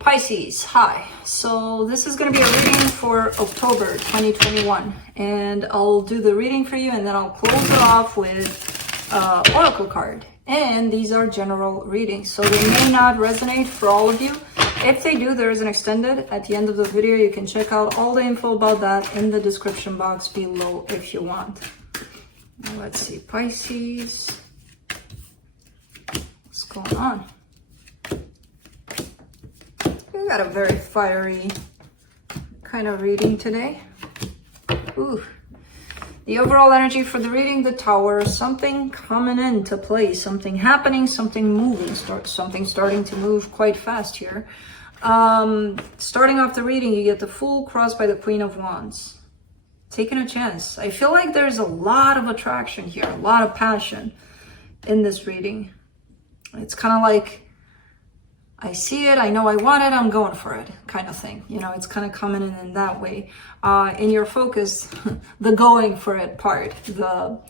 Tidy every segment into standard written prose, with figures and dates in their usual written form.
Pisces, hi. So this is going to be a reading for October 2021, and I'll do the reading for you and then I'll close it off with oracle card. And these are general readings, so they may not resonate for all of you. If they do, there is an extended at the end of the video. You can check out all the info about that in the description box below if you want. Now, let's see, Pisces, what's going on? We got a very fiery kind of reading today. Ooh. The overall energy for the reading, the Tower, something coming into play, something happening, something moving, something starting to move quite fast here. Starting off the reading, you get the Fool crossed by the Queen of Wands. Taking a chance. I feel like there's a lot of attraction here, a lot of passion in this reading. It's kind of like, I see it, I know I want it, I'm going for it kind of thing. You know, it's kind of coming in that way. In your focus, the going for it part, the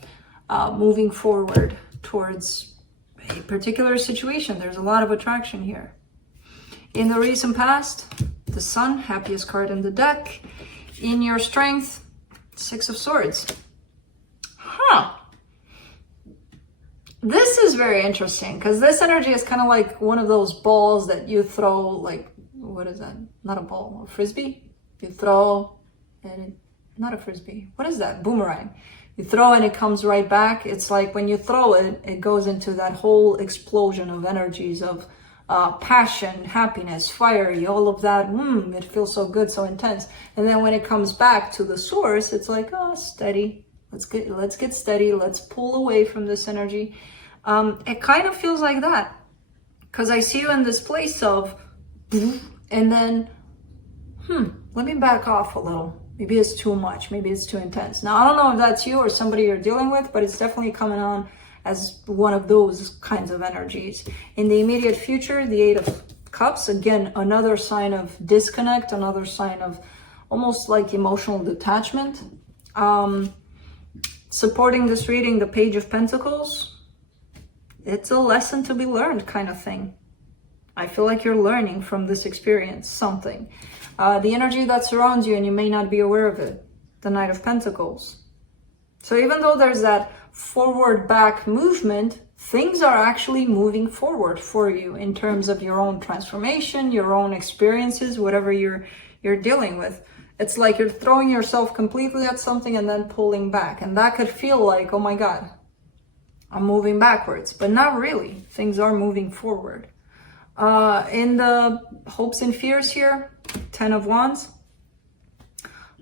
moving forward towards a particular situation. There's a lot of attraction here. In the recent past, the Sun, happiest card in the deck. In your strength, Six of Swords. Huh. This is very interesting because this energy is kind of like one of those balls that you throw, like, what is that? Not a ball, a frisbee? You throw and not a frisbee. What is that? Boomerang. You throw and it comes right back. It's like when you throw it, it goes into that whole explosion of energies of passion, happiness, fiery, all of that. It feels so good, so intense. And then when it comes back to the source, it's like, oh, steady. Let's get steady. Let's pull away from this energy. It kind of feels like that because I see you in this place of, and then, let me back off a little. Maybe it's too much. Maybe it's too intense. Now, I don't know if that's you or somebody you're dealing with, but it's definitely coming on as one of those kinds of energies. In the immediate future, the Eight of Cups, again, another sign of disconnect, another sign of almost like emotional detachment. Supporting this reading, the Page of Pentacles. It's a lesson to be learned kind of thing. I feel like you're learning from this experience something. The energy that surrounds you and you may not be aware of it. The Knight of Pentacles. So even though there's that forward back movement, things are actually moving forward for you in terms of your own transformation, your own experiences, whatever you're dealing with. It's like you're throwing yourself completely at something and then pulling back. And that could feel like, oh my God, I'm moving backwards. But not really. Things are moving forward. In the hopes and fears here, Ten of Wands.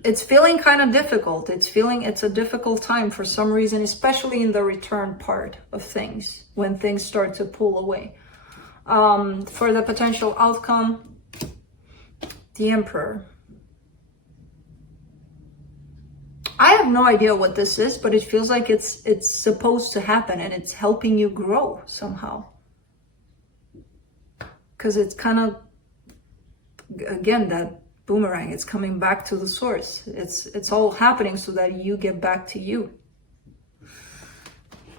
It's feeling kind of difficult. It's a difficult time for some reason, especially in the return part of things, when things start to pull away. For the potential outcome, the Emperor. I have no idea what this is, but it feels like it's supposed to happen and it's helping you grow somehow. Because it's kind of, again, that boomerang, it's coming back to the source. It's all happening so that you get back to you.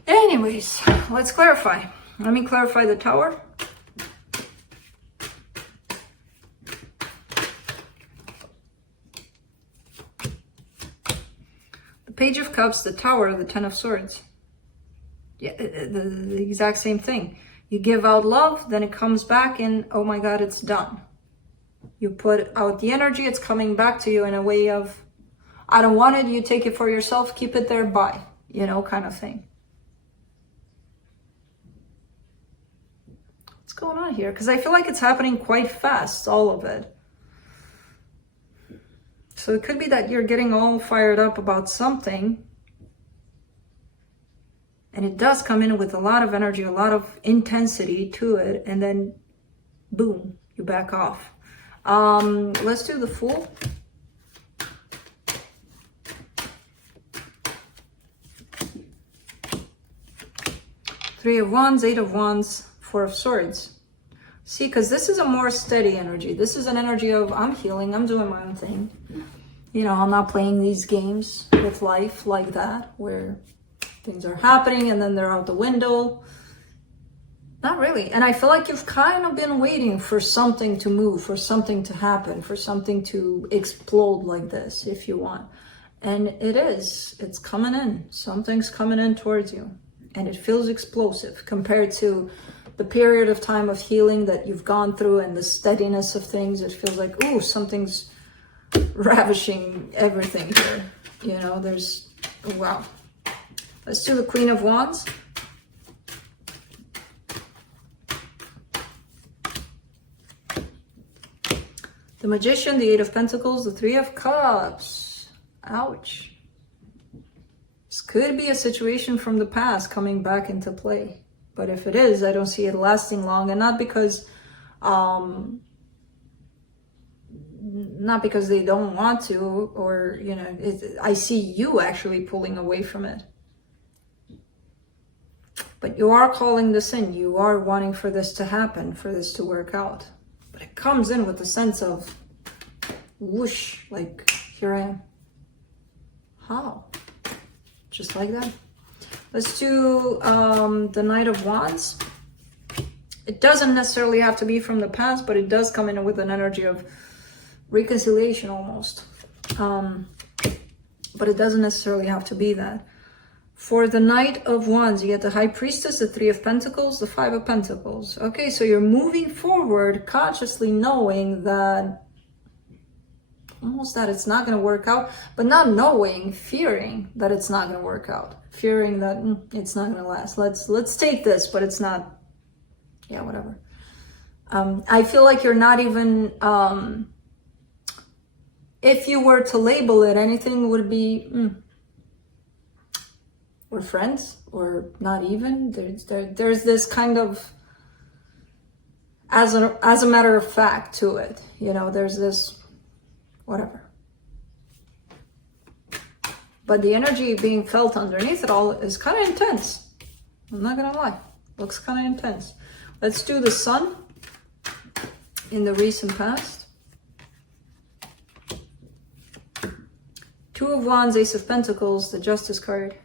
Anyways, let's clarify. Let me clarify the Tower. Page of Cups, the Tower, the Ten of Swords. Yeah, the exact same thing. You give out love, then it comes back and, oh my God, it's done. You put out the energy, it's coming back to you in a way of, I don't want it, you take it for yourself, keep it there, bye. You know, kind of thing. What's going on here? Because I feel like it's happening quite fast, all of it. So it could be that you're getting all fired up about something. And it does come in with a lot of energy, a lot of intensity to it. And then, boom, you back off. Let's do the Fool. Three of Wands, Eight of Wands, Four of Swords. See, because this is a more steady energy. This is an energy of, I'm healing, I'm doing my own thing. You know, I'm not playing these games with life like that, where things are happening and then they're out the window. Not really. And I feel like you've kind of been waiting for something to move, for something to happen, for something to explode like this, if you want. And it is. It's coming in. Something's coming in towards you. And it feels explosive compared to the period of time of healing that you've gone through and the steadiness of things. It feels like, ooh, something's ravishing everything here. You know, there's, wow. Let's do the Queen of Wands. The Magician, the Eight of Pentacles, the Three of Cups. Ouch. This could be a situation from the past coming back into play. But if it is, I don't see it lasting long. And not because they don't want to, or, you know, I see you actually pulling away from it. But you are calling this in. You are wanting for this to happen, for this to work out. But it comes in with a sense of whoosh, like, here I am. How? Just like that. Let's do the Knight of Wands. It doesn't necessarily have to be from the past, but it does come in with an energy of reconciliation almost. But it doesn't necessarily have to be that. For the Knight of Wands, you get the High Priestess, the Three of Pentacles, the Five of Pentacles. Okay, so you're moving forward consciously knowing that, almost that it's not going to work out, but not knowing, fearing that it's not going to work out. Fearing that it's not going to last. Let's take this, but it's not, yeah, whatever. I feel like you're not even, if you were to label it, anything would be, we're friends, or not even. There's this kind of, as a matter of fact to it, you know, there's this, whatever. But the energy being felt underneath it all is kind of intense. I'm not gonna lie, looks kind of intense. Let's do the Sun in the recent past. Two of Wands, Ace of Pentacles, the Justice card.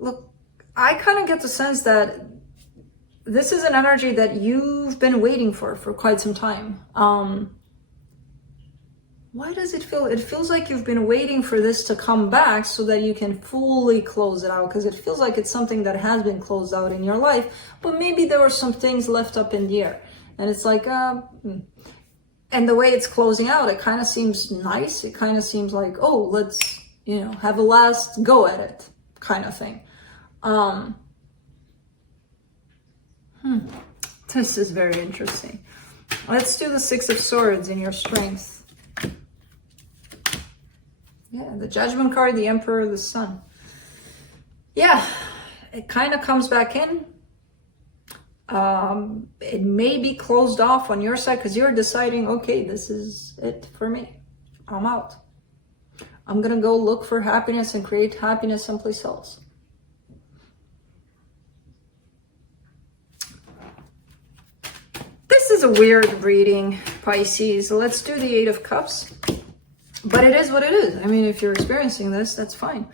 Look, I kind of get the sense that this is an energy that you've been waiting for quite some time. Why does it feel? It feels like you've been waiting for this to come back so that you can fully close it out, because it feels like it's something that has been closed out in your life, but maybe there were some things left up in the air. And it's like, and the way it's closing out, it kind of seems nice. It kind of seems like, oh, let's, you know, have a last go at it kind of thing. This is very interesting. Let's do the Six of Swords in your strength. Yeah, the Judgment card, the Emperor, the Sun. Yeah, it kind of comes back in. It may be closed off on your side because you're deciding, okay, this is it for me. I'm out. I'm gonna go look for happiness and create happiness someplace else. This is a weird reading, Pisces. Let's do the Eight of Cups. But it is what it is. I mean, if you're experiencing this, that's fine.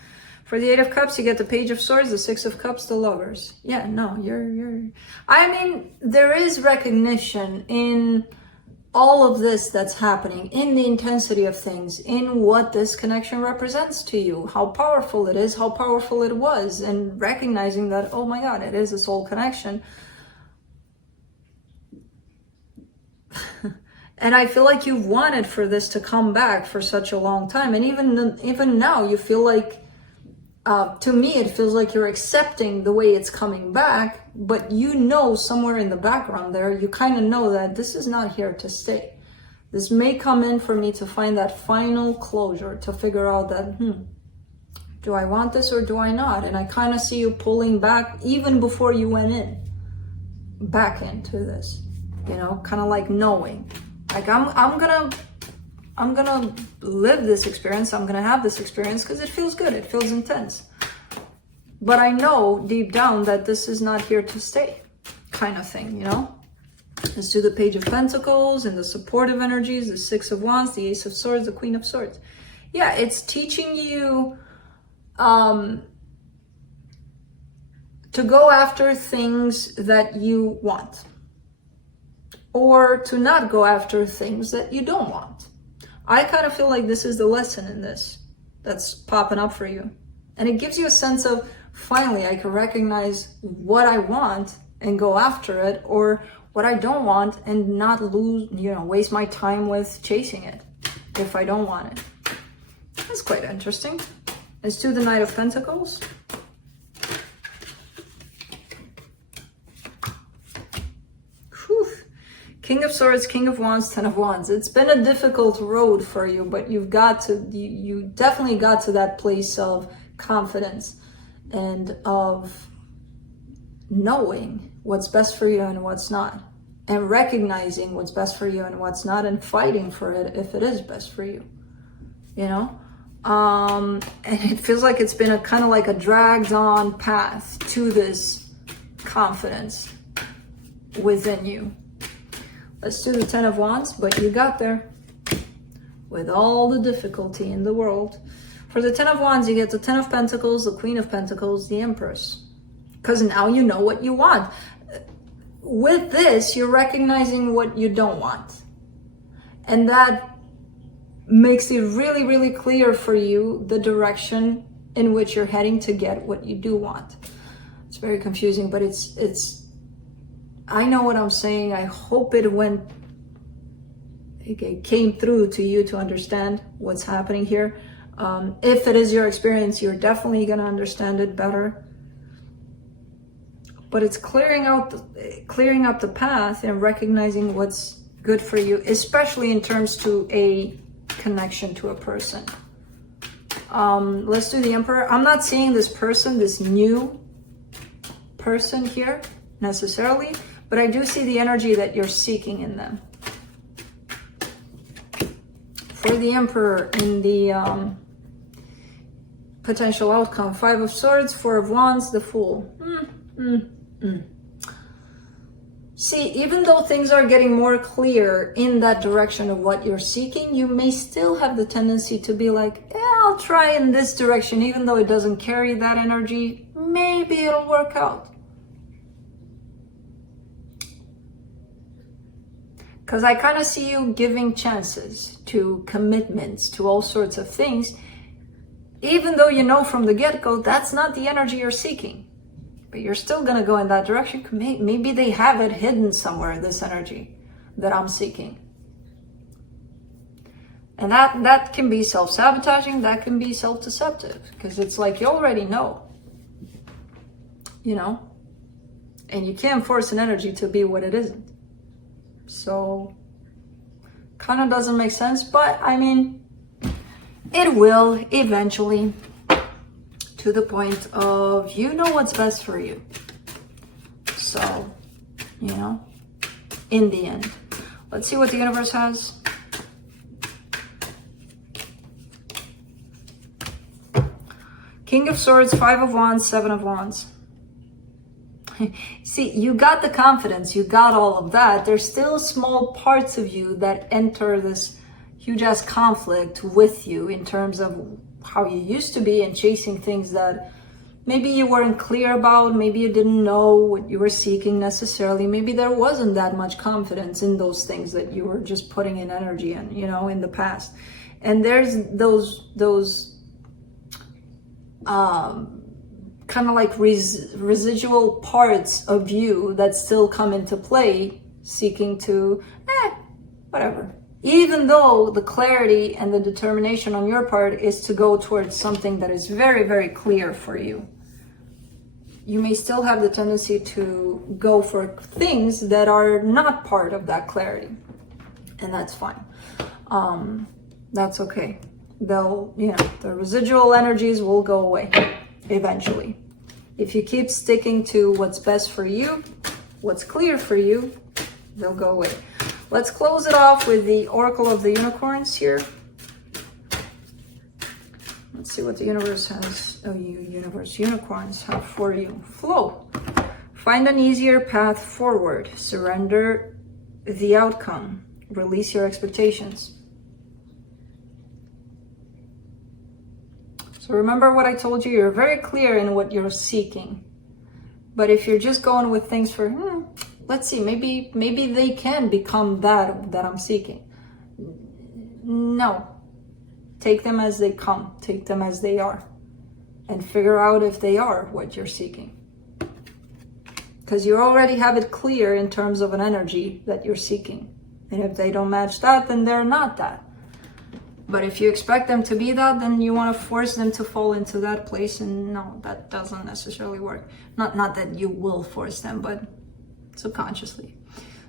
For the Eight of Cups, you get the Page of Swords, the Six of Cups, the Lovers. Yeah, no, you're... I mean, there is recognition in all of this that's happening, in the intensity of things, in what this connection represents to you, how powerful it is, how powerful it was, and recognizing that, oh my God, it is a soul connection. And I feel like you've wanted for this to come back for such a long time. And even now, you feel like, to me, it feels like you're accepting the way it's coming back. But you know, somewhere in the background there, you kind of know that this is not here to stay. This may come in for me to find that final closure, to figure out that, do I want this or do I not? And I kind of see you pulling back even before you went back into this, you know, kind of like knowing. Like, I'm gonna live this experience. I'm gonna have this experience because it feels good. It feels intense. But I know deep down that this is not here to stay, kind of thing, you know? Let's do the Page of Pentacles and the supportive energies, the Six of Wands, the Ace of Swords, the Queen of Swords. Yeah, it's teaching you to go after things that you want, or to not go after things that you don't want. I kind of feel like this is the lesson in this that's popping up for you. And it gives you a sense of, finally, I can recognize what I want and go after it, or what I don't want and not lose, waste my time with chasing it if I don't want it. That's quite interesting. Let's do the Knight of Pentacles. Whew. King of Swords, King of Wands, Ten of Wands. It's been a difficult road for you, but you definitely got to that place of confidence and of knowing what's best for you and what's not, and recognizing what's best for you and what's not, and fighting for it if it is best for you, and it feels like it's been a kind of like a dragged on path to this confidence within you. Let's do the Ten of Wands, but you got there with all the difficulty in the world. For the Ten of Wands, you get the Ten of Pentacles, the Queen of Pentacles, the Empress. Because now you know what you want. With this, you're recognizing what you don't want. And that makes it really, really clear for you the direction in which you're heading to get what you do want. It's very confusing, but it's I know what I'm saying. I hope it came through to you to understand what's happening here. If it is your experience, you're definitely going to understand it better. But it's clearing up the path and recognizing what's good for you, especially in terms to a connection to a person. Let's do the Emperor. I'm not seeing this person, this new person here necessarily, but I do see the energy that you're seeking in them. For the Emperor in the potential outcome, Five of Swords, Four of Wands, the Fool. See, even though things are getting more clear in that direction of what you're seeking, you may still have the tendency to be like, I'll try in this direction, even though it doesn't carry that energy. Maybe it'll work out. Because I kind of see you giving chances to commitments, to all sorts of things, even though you know from the get-go that's not the energy you're seeking. But you're still going to go in that direction. Maybe they have it hidden somewhere, this energy that I'm seeking. And that can be self-sabotaging, that can be self-deceptive. Because it's like you already know. And you can't force an energy to be what it isn't. So, kind of doesn't make sense. But, I mean, it will eventually. To the point of, you know what's best for you. So, in the end. Let's see what the universe has. King of Swords, Five of Wands, Seven of Wands. See, you got the confidence, you got all of that. There's still small parts of you that enter this huge ass conflict with you in terms of how you used to be and chasing things that maybe you weren't clear about, maybe you didn't know what you were seeking necessarily, maybe there wasn't that much confidence in those things that you were just putting in energy in, in the past. And there's those kind of like residual parts of you that still come into play, seeking to, whatever. Even though the clarity and the determination on your part is to go towards something that is very, very clear for you, you may still have the tendency to go for things that are not part of that clarity. And that's fine. That's okay. The residual energies will go away eventually. If you keep sticking to what's best for you, what's clear for you, they'll go away. Let's close it off with the Oracle of the Unicorns here. Let's see what the universe has. Unicorns have for you. Flow. Find an easier path forward. Surrender the outcome. Release your expectations. So remember what I told you. You're very clear in what you're seeking. But if you're just going with things for, let's see, maybe they can become that I'm seeking. No. Take them as they come. Take them as they are. And figure out if they are what you're seeking. Because you already have it clear in terms of an energy that you're seeking. And if they don't match that, then they're not that. But if you expect them to be that, then you want to force them to fall into that place. And no, that doesn't necessarily work. Not that you will force them, but subconsciously.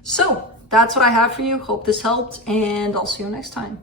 So that's what I have for you. Hope this helped, and I'll see you next time.